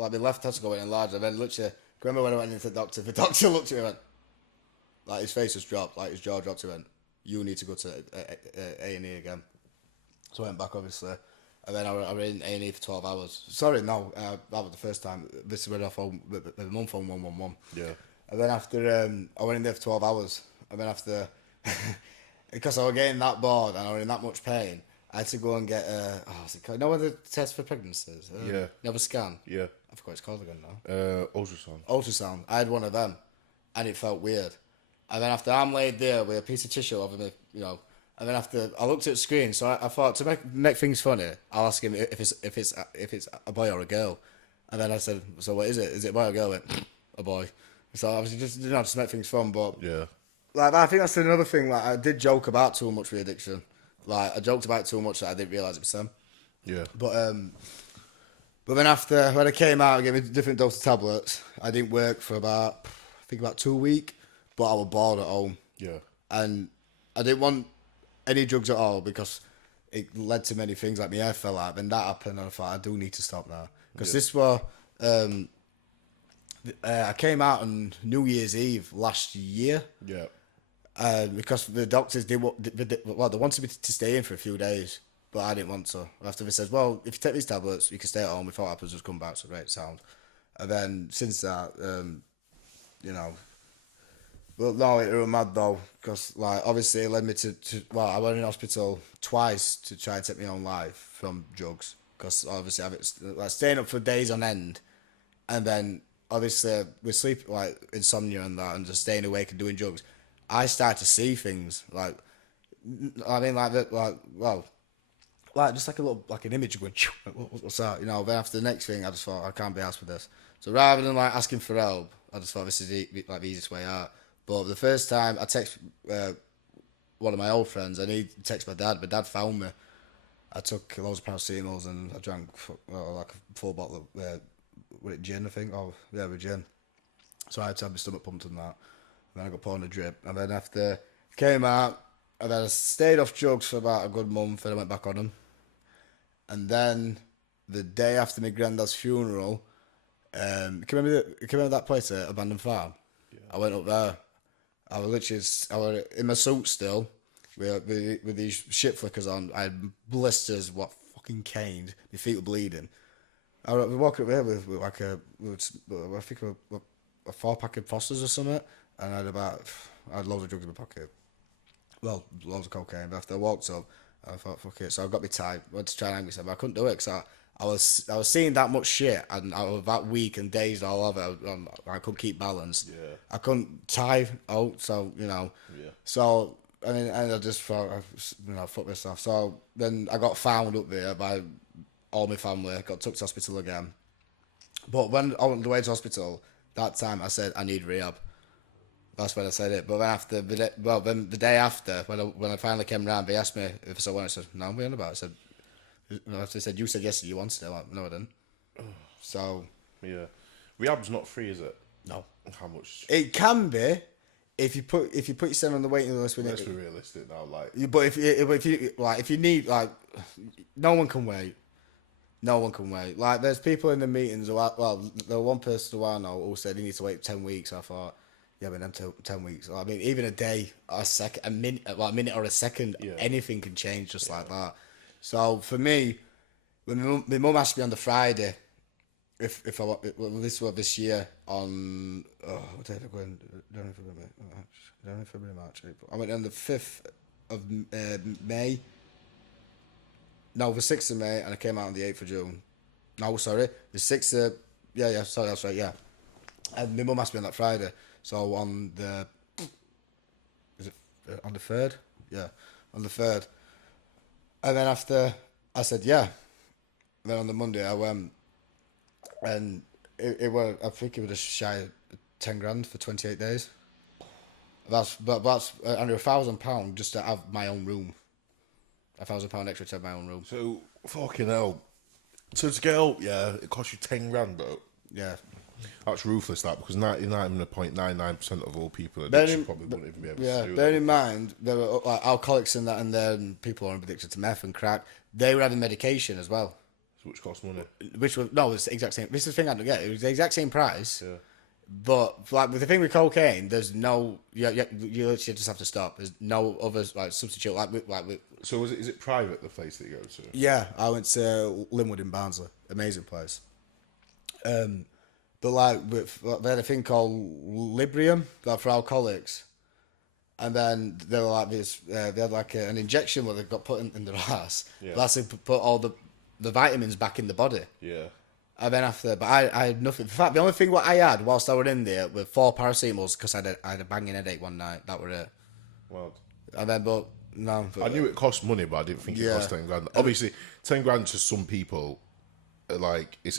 like my left testicle went enlarged. And then literally, remember when I went into the doctor looked at me and went, like his face just dropped, like his jaw dropped. He went, "You need to go to A&E again." So I went back, obviously. And then I was in A&E for 12 hours. Sorry, no, that was the first time. This is when I phoned, the mum phoned 111. Yeah. And then after, I went in there for 12 hours. And then after, because I was getting that bored and I was in that much pain, I had to go and get, what's it called? You know what the test for pregnancies? Yeah. You have a scan? Yeah. I forgot what it's called again now. Ultrasound. Ultrasound. I had one of them. And it felt weird. And then after I'm laid there with a piece of tissue over me, you know, and then after I looked at the screen, so I thought to make things funny, I'll ask him if it's a boy or a girl, and then I said, so what is it? Is it a boy or a girl? He went, a boy. So obviously just just make things fun, but Yeah. like I think that's another thing. Like I did joke about too much with addiction. Like I joked about it too much that I didn't realise it was Sam. Yeah. But then after when I came out, I gave me different dose of tablets. I didn't work for about 2 weeks, but I was bored at home. Yeah. And I didn't want any drugs at all because it led to many things, like my hair fell out. Then that happened and I thought I do need to stop now. Because this was, I came out on New Year's Eve last year. Yeah. Because the doctors, they wanted me to stay in for a few days, but I didn't want to. After they said, well, if you take these tablets, you can stay at home. If what happens, just come back. So great sound. And then since that, you know, well, no, it was mad though, because like obviously it led me to I went in hospital twice to try and take my own life from drugs, because obviously like staying up for days on end, and then obviously with sleep, like insomnia and that, and just staying awake and doing drugs, I started to see things like, I mean, like that, like just like a little, like an image going, what's that, you know. Then after the next thing, I just thought I can't be asked with this, so rather than like asking for help, I just thought this is like the easiest way out. But the first time I text one of my old friends, and he texted my dad. My dad found me. I took loads of paracetamols and I drank like a full bottle of was it gin, I think? Oh yeah, with gin. So I had to have my stomach pumped and that. And then I got put on a drip. And then after came out, and then I stayed off drugs for about a good month, and I went back on them. And then the day after my granddad's funeral, can you remember that place, Abandoned Farm? Yeah. I went up there. I was in my suit still, with these shit flickers on. I had blisters, what fucking caned. My feet were bleeding. I was walking up there with like I think a 4-pack of Fosters or something, and I had loads of drugs in my pocket. Well, loads of cocaine. But after I walked up, I thought, fuck it. So I got me tied. I went to try and hang myself, but I couldn't do it because I was seeing that much shit, and I was that weak and dazed all over. I couldn't keep balance. Yeah. I couldn't tie out, so you know. Yeah. So and I just thought, fuck this off. So then I got found up there by all my family. Got took to hospital again. But when on the way to hospital, that time I said I need rehab. That's when I said it. But then after then the day after, when I finally came round, they asked me if I said what. I said no, I'm going about. I said. After they said you said yes, you wanted it. I'm like, no, I didn't. So yeah, rehab's not free, is it? No. How much? It can be if you put yourself on the waiting list. Let's be realistic now, like. But if you need, like, no one can wait. No one can wait. Like, there's people in the meetings who there was one person who I know who said he needs to wait 10 weeks. I thought, yeah, but them 10 weeks. I mean, even a day, or a minute or a second, anything can change just like that. So for me, when my mum asked me on the Friday if this was this year on what day did I go in? January, February, March, April. I went on the 5th of May. No, the 6th of May, and I came out on the 8th of June. No, sorry, the 6th of sorry, that's right, yeah. And my mum asked me on that Friday, so on the on the 3rd, yeah, on the 3rd. And then after I said yeah, then on the Monday I went, and it was, I think it was just shy of 10 grand for 28 days. That's under £1,000 just to have my own room. £1,000 extra to have my own room. So fucking hell. So to get help, yeah, it costs you 10 grand though. Yeah. That's ruthless, that, because 99.99% of all people addiction probably wouldn't even be able to do that. Bear in mind, there were like alcoholics and that, and then people who are addicted to meth and crack. They were having medication as well. which costs money. Which was no, it's the exact same. This is the thing I don't get. It was the exact same price. Yeah. But like with the thing with cocaine, there's no you literally just have to stop. There's no other like substitute with. So is it private, the place that you go to? Yeah, I went to Linwood in Barnsley. Amazing place. But like they had a thing called Librium for alcoholics, and then they were like this. They had like an injection where they got put in their ass. Yeah. That's to put all the vitamins back in the body. Yeah. And then after, but I had nothing. In fact, the only thing what I had whilst I was in there were 4 paracetamols because I had a banging headache one night. That were it. Well, And then, but no. But, I knew it cost money, but I didn't think it cost 10 grand. Obviously, 10 grand to some people, like it's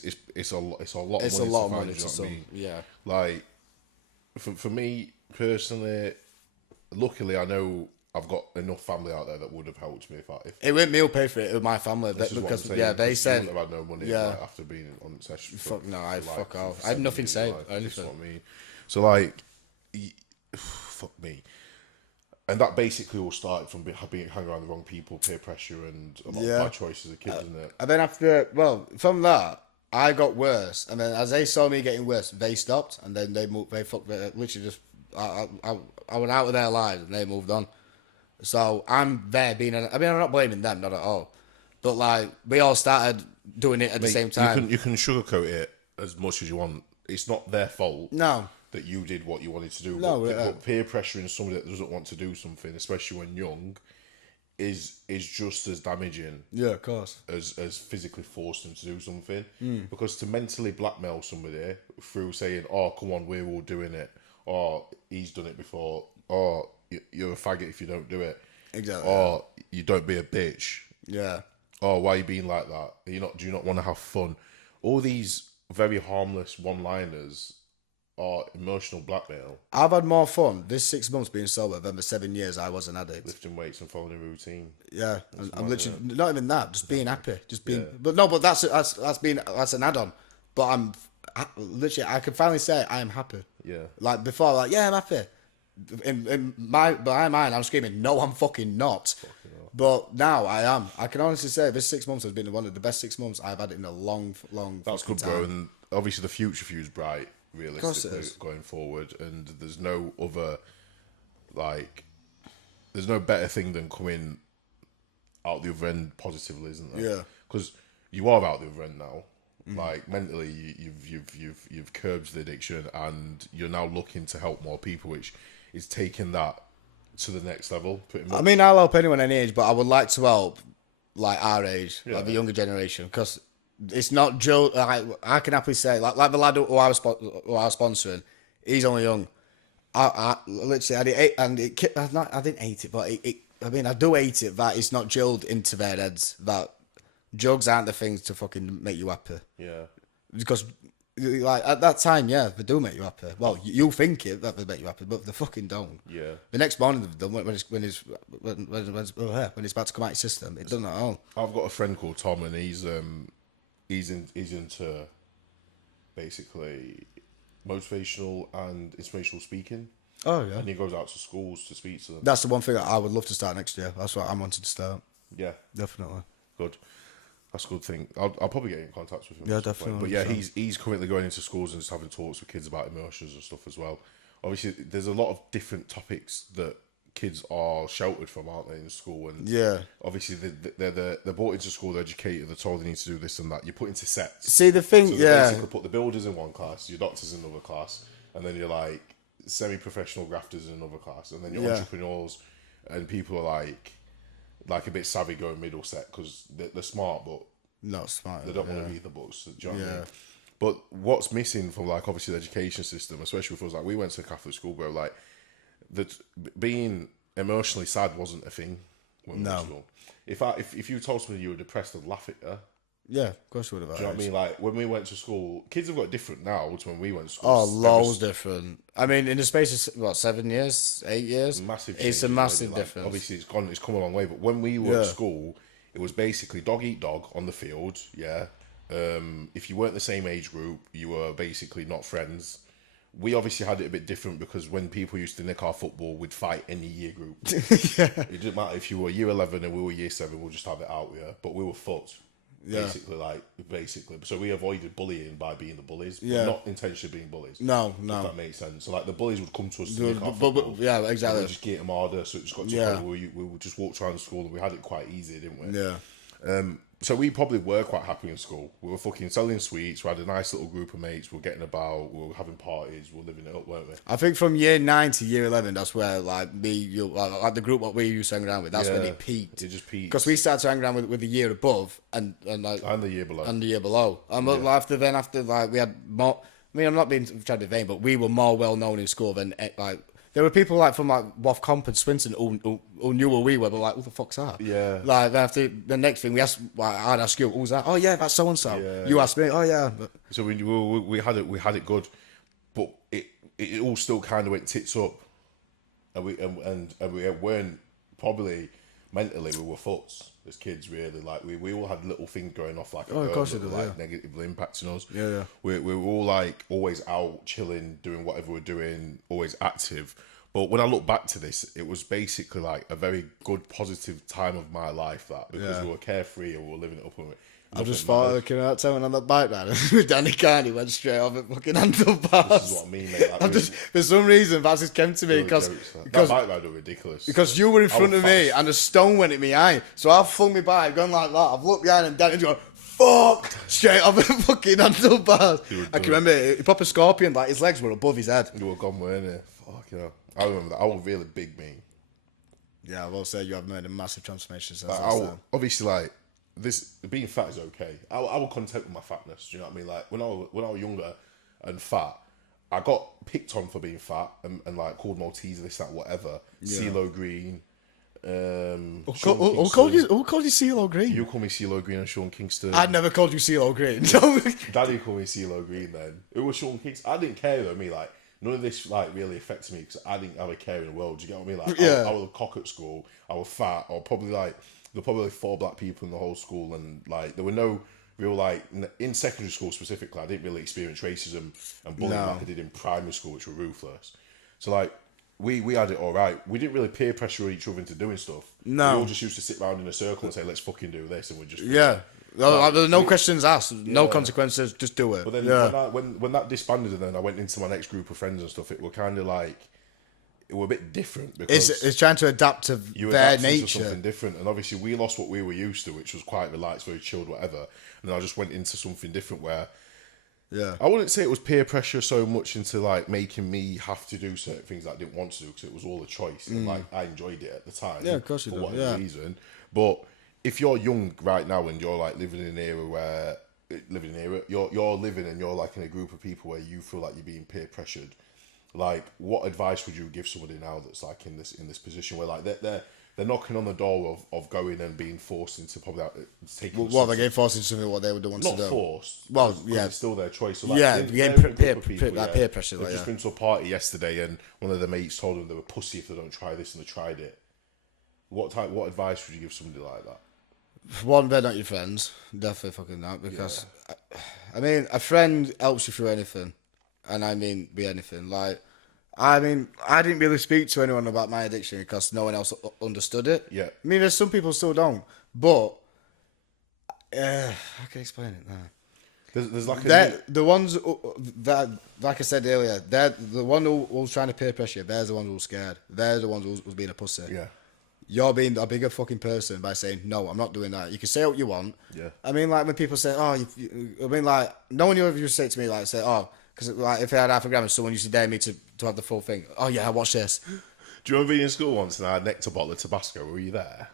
a lot. It's a lot. it's of a money lot of to find, money you to know some. what I mean? Yeah. Like, for me personally, luckily I know I've got enough family out there that would have helped me if It wasn't me who paid for it. It was my family. this is what I'm Because saying, yeah, they because said you wouldn't have had no money yeah. like, after being on session. Fuck no, I like, fuck off. for I had 7 nothing years, saved like, or that's anything. what I mean. So like, fuck me. And that basically all started from hanging around the wrong people, peer pressure, and a lot of bad choices as a kid, isn't it? And then after, well, from that, I got worse. And then as they saw me getting worse, they stopped. And then they moved, they literally just, I went out of their lives and they moved on. So I'm there being, I'm not blaming them, not at all. But like, we all started doing it at the same time. You can sugarcoat it as much as you want. It's not their fault. No. That you did what you wanted to do. No, but peer pressuring somebody that doesn't want to do something, especially when young, is just as damaging. Yeah, of course. As physically force them to do something. Because to mentally blackmail somebody through saying, "Oh, come on, we're all doing it," or "He's done it before," or "You're a faggot if you don't do it," Exactly. or "You don't be a bitch." Yeah. Oh, why are you being like that? Do you not want to have fun? All these very harmless one-liners are emotional blackmail. I've had more fun this 6 months being sober than the 7 years I was an addict. Lifting weights and following a routine. Yeah, I'm literally not even that. Just being happy, just being. But no, but that's an add-on. But literally, I can finally say I am happy. Yeah. Like before, like yeah, I'm happy. In my mind, I'm screaming, no, I'm fucking not. But now I am. I can honestly say this 6 months has been one of the best 6 months I've had in a long. That's good, time. bro. And obviously, the future for you is bright, realistically, is. going forward. And there's no other, like, there's no better thing than coming out the other end positively, isn't there? Yeah. Because you are out the other end now. Like mentally, you've curbed the addiction, and you're now looking to help more people, which is taking that to the next level. Pretty much. I mean, I'll help anyone any age, but I would like to help like our age, like the younger generation, because it's not Joe. Like, I can happily say, like the lad who I was sponsoring, he's only young. I literally I didn't hate it, but I mean, I do hate it that it's not drilled into their heads that drugs aren't the things to fucking make you happy. Yeah. Because, like, at that time, yeah, they do make you happy. Well, you think it that they make you happy, but they fucking don't. Yeah. The next morning they've done when it's about to come out your system. It doesn't at all. I've got a friend called Tom, and he's into basically motivational and inspirational speaking. Oh yeah. And he goes out to schools to speak to them. That's the one thing that I would love to start next year. That's what I'm wanting to start. Yeah. Definitely. Good. That's a good thing. I'll probably get in contact with him. Yeah, at some point. definitely. But yeah, he's currently going into schools and just having talks with kids about emotions and stuff as well. Obviously, there's a lot of different topics that kids are sheltered from, aren't they, in school? And Yeah. obviously they're brought into school, they're educated, they're told they need to do this and that. You're put into sets. See the thing, So they yeah. basically put the builders in one class, your doctors in another class, and then you're like semi-professional grafters in another class, and then your entrepreneurs and people are like a bit savvy going middle set because they're smart, but Not smart. they don't want to read the books. Do you know what I mean? But what's missing from like obviously the education system, especially for us, like we went to a Catholic school, bro. Like that being emotionally sad wasn't a thing when we were in school. If you told somebody you were depressed, I'd laugh at you. Yeah, of course you would have. Do you know what I mean? Like when we went to school, kids have got different now to when we went to school. Oh, loads different. I mean, in the space of what, 7 years, 8 years, Massive. It's a massive already. Like, difference. obviously, it's come a long way. But when we were at school, it was basically dog eat dog on the field. Yeah. If you weren't the same age group, you were basically not friends. We obviously had it a bit different because when people used to nick our football, we'd fight any year group. It didn't matter if you were year 11 and we were year 7, we'll just have it out, yeah. But we were fucked. Yeah. Basically. So we avoided bullying by being the bullies, but Yeah. not intentionally being bullies. No. If that makes sense. So like the bullies would come to us to make our But, football. yeah, exactly. And we'd just get them harder. So it just got to a point where we would just walk around school, and we had it quite easy, didn't we? Yeah. So we probably were quite happy in school. We were fucking selling sweets. We had a nice little group of mates. We were getting about. We were having parties. We were living it up, weren't we? I think from year 9 to year 11, that's where like like the group what we used to hang around with. That's when it peaked. It just peaked because we started to hang around with the year above and like and the year below. And the year below. And after like we had more. I mean, I'm not being trying to be vain, but we were more well known in school than like. There were people like from like Comp and Swinton who knew who we were, but like, who the fuck's that? Yeah. Like after the next thing, I'd ask you, who's that? Oh yeah, that's so and so. You asked me, oh yeah. But, so we had it good, but it all still kind of went tits up, and we weren't probably mentally we were futs as kids really. Like we all had little things going off like of course that were like negatively impacting us. Yeah. We were all like always out chilling, doing whatever we're doing, always active. But when I look back to this, it was basically like a very good, positive time of my life. Because we were carefree and we were living it up. And I just thought, looking at someone on the bike ride, Danny Carney went straight off at fucking handlebars. This is what I mean, mate. Like, for some reason, that just came to me because that bike ride was ridiculous. Because you were in front of me and a stone went at me eye, so I flung my bike going like that. I've looked behind and Danny's going, fuck, straight off at fucking handlebars. I can remember he popped a scorpion, like his legs were above his head. You were gone, weren't you? Fuck, you know. I remember that. I was really big, me. Yeah, I will say you have made a massive transformation since obviously, like, this being fat is okay. I was content with my fatness. Do you know what I mean? Like when I was younger and fat, I got picked on for being fat and like called Malteser, this, that, whatever. CeeLo Green. Who called you CeeLo Green? You call me CeeLo Green and Sean Kingston. I never called you CeeLo Green. Daddy called me CeeLo Green then. It was Sean Kingston. I didn't care though. Me, none of this like really affects me because I didn't have a care in the world. Do you get what I mean? Like I was a cock at school. I was fat. Or probably like there were probably 4 black people in the whole school, and like there were no real like in secondary school specifically. I didn't really experience racism and bullying like I did in primary school, which were ruthless. So like we had it all right. We didn't really peer pressure each other into doing stuff. No, we all just used to sit around in a circle and say, "Let's fucking do this," and we just no questions asked, no consequences, just do it. But then when that disbanded, and then I went into my next group of friends and stuff, it were kind of like it were a bit different because it's trying to adapt to their nature, to something different. And obviously, we lost what we were used to, which was quite relaxed, very chilled, whatever. And then I just went into something different where. Yeah, I wouldn't say it was peer pressure so much into like making me have to do certain things that I didn't want to do because it was all a choice. And like I enjoyed it at the time. Yeah, of course you do. For whatever reason. But if you're young right now and you're like living in an era where you're living and you're like in a group of people where you feel like you're being peer pressured, like what advice would you give somebody now that's like in this position where like they're knocking on the door of going and being forced into probably taking. Well, they're getting forced into something what they would want to do. Not forced. Well, it's still their choice. So like, peer pressure. They've just been to a party yesterday, and one of their mates told them they were pussy if they don't try this, and they tried it. What advice would you give somebody like that? One, they're not your friends. Definitely fucking not, because I mean, a friend helps you through anything, and I mean, be anything. Like. I mean, I didn't really speak to anyone about my addiction because no one else understood it. Yeah. I mean, there's some people still don't, but I can explain it now. There's like the ones that, like I said earlier, they're the one who was trying to peer pressure you. They're the ones who were scared. They're the ones who was being a pussy. Yeah. You're being a bigger fucking person by saying, no, I'm not doing that. You can say what you want. Yeah. I mean, like when people say, oh, I mean, like, no one ever used to say to me, like, say, oh, because like, if I had half a gram and someone used to dare me to have the full thing. Oh, yeah, watch this. Do you remember being in school once and I nicked a bottle of Tabasco? Were you there?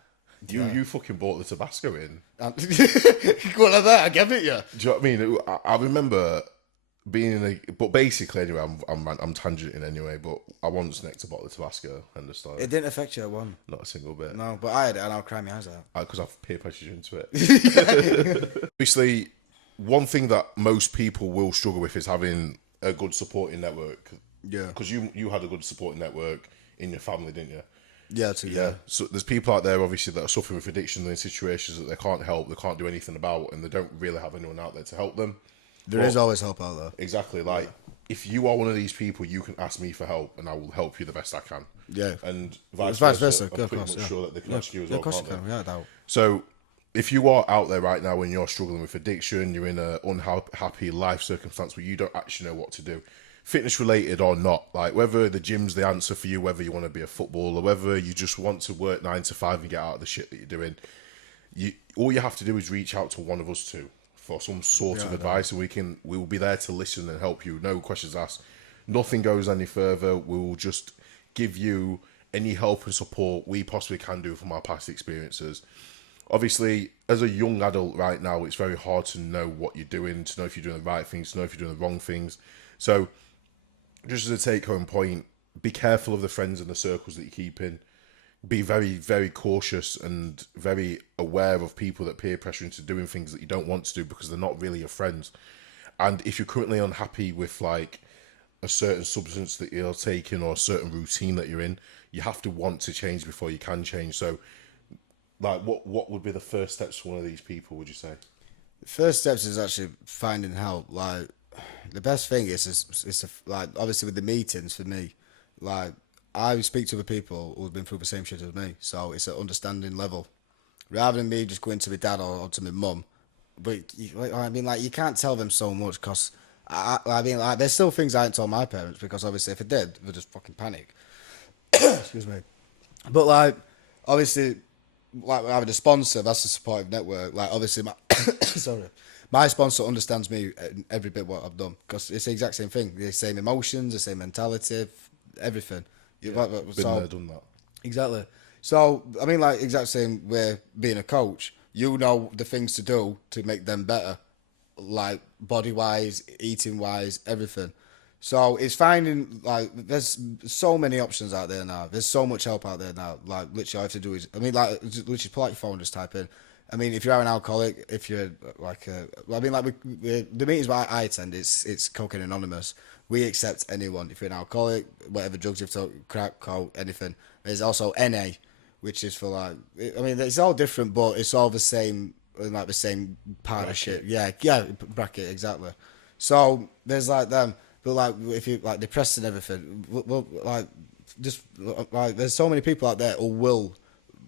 You fucking bought the Tabasco in. Well, like that, I gave it you. Do you know what I mean? I remember being in a... But basically, anyway, I'm tangenting anyway, but I once nicked a bottle of Tabasco and just started. It didn't affect you at one. Not a single bit. No, but I had it and I'll cry my eyes out. Because I've peer pressured you into it. Obviously, one thing that most people will struggle with is having a good supporting network. Yeah. Because you had a good supporting network in your family, didn't you? Yeah, too, yeah. So there's people out there, obviously, that are suffering with addiction in situations that they can't help, they can't do anything about, and they don't really have anyone out there to help them. There is always help out there. Exactly. Like, if you are one of these people, you can ask me for help, and I will help you the best I can. Yeah. And vice versa. I'm pretty much sure that they can ask you as well, of course can't you can, they? without doubt. So, if you are out there right now and you're struggling with addiction, you're in an unhappy life circumstance where you don't actually know what to do, fitness related or not, like whether the gym's the answer for you, whether you want to be a footballer, whether you just want to work 9 to 5 and get out of the shit that you're doing, all you have to do is reach out to one of us two for some sort of advice, and we will be there to listen and help you. No questions asked. Nothing goes any further. We will just give you any help and support we possibly can do from our past experiences. Obviously, as a young adult right now, it's very hard to know what you're doing, to know if you're doing the right things, to know if you're doing the wrong things. So, just as a take-home point, be careful of the friends and the circles that you keep in. Be very, very cautious and very aware of people that peer pressure into doing things that you don't want to do because they're not really your friends. And if you're currently unhappy with like a certain substance that you're taking or a certain routine that you're in, you have to want to change before you can change. So, like, what would be the first steps for one of these people, would you say? The first steps is actually finding help. Like, the best thing like, obviously with the meetings for me, like, I speak to other people who've been through the same shit as me, so it's an understanding level. Rather than me just going to my dad or to my mum, but I mean, like, you can't tell them so much because I mean, like, there's still things I ain't told my parents because obviously if I did, they'd just fucking panic. Excuse me. But like, obviously, like having a sponsor, that's a supportive network. Like, obviously, sorry, my sponsor understands me every bit what I've done because it's the exact same thing. The same emotions, the same mentality, everything. Been there, done that. Exactly. So, I mean, like, exact same way being a coach, you know the things to do to make them better, like body-wise, eating-wise, everything. So it's finding, like, there's so many options out there now. There's so much help out there now. Like, literally all you have to do is, I mean, like, literally pull out your phone and just type in. I mean, if you're an alcoholic, if you're like, I mean, like, the meetings I attend, it's Cocaine Anonymous. We accept anyone. If you're an alcoholic, whatever drugs you've took, crack, coke, anything. There's also NA, which is for like, I mean, it's all different, but it's all the same, like the same partnership. Yeah, bracket, exactly. So there's like them, but like if you like depressed and everything, well, like just like there's so many people out there who will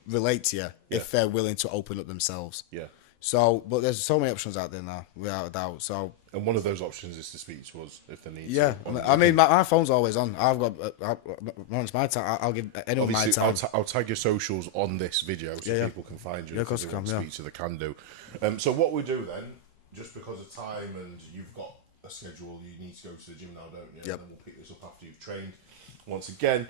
relate to you if they're willing to open up themselves. Yeah. So, but there's so many options out there now, without a doubt. So, and one of those options is to speak to us if they need yeah, to. I mean, my phone's always on. I've got, it's my time. I'll give anyone Obviously, my time. I'll tag your socials on this video so people can find you. Yeah, of course if they they can, want to speak to, they can do. So what we do then, just because of time and you've got a schedule, you need to go to the gym now, don't you? Yep. And then we'll pick this up after you've trained. Once again,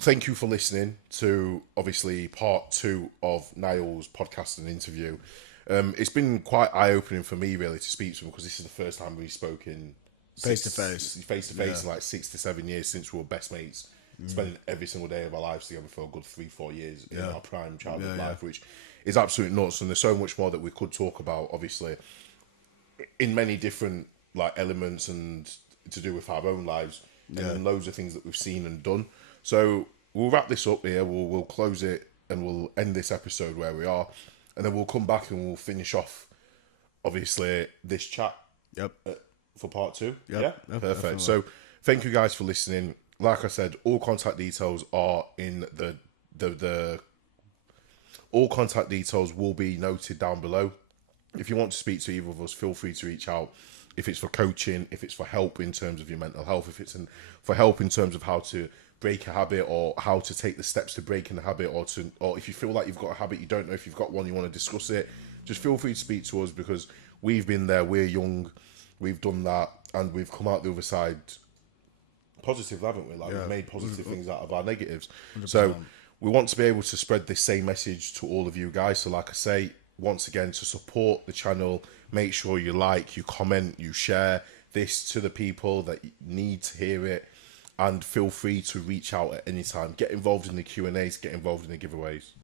thank you for listening to, obviously, part 2 of Niall's podcast and interview. It's been quite eye-opening for me, really, to speak to him because this is the first time we've spoken face-to-face in like 6 to 7 years since we were best mates, spending every single day of our lives together for a good 3-4 years in our prime childhood life, which is absolutely nuts. And there's so much more that we could talk about, obviously, in many different like elements and to do with our own lives, and then loads of things that we've seen and done. So we'll wrap this up here. We'll close it and we'll end this episode where we are, and then we'll come back and we'll finish off, obviously, this chat. Yep. For part 2. Yep. Yeah. Yep. Perfect. Definitely. So thank you guys for listening. Like I said, all contact details are in the all contact details will be noted down below. If you want to speak to either of us, feel free to reach out. If it's for coaching, if it's for help in terms of your mental health, if it's for help in terms of how to break a habit or how to take the steps to breaking a habit, or if you feel like you've got a habit, you don't know if you've got one, you want to discuss it, just feel free to speak to us because we've been there, we're young, we've done that, and we've come out the other side positive, haven't we? Like, we've made positive things out of our negatives. 100%. So we want to be able to spread this same message to all of you guys. So like I say, once again, to support the channel, make sure you like, you comment, you share this to the people that need to hear it, and feel free to reach out at any time. Get involved in the Q&As, get involved in the giveaways.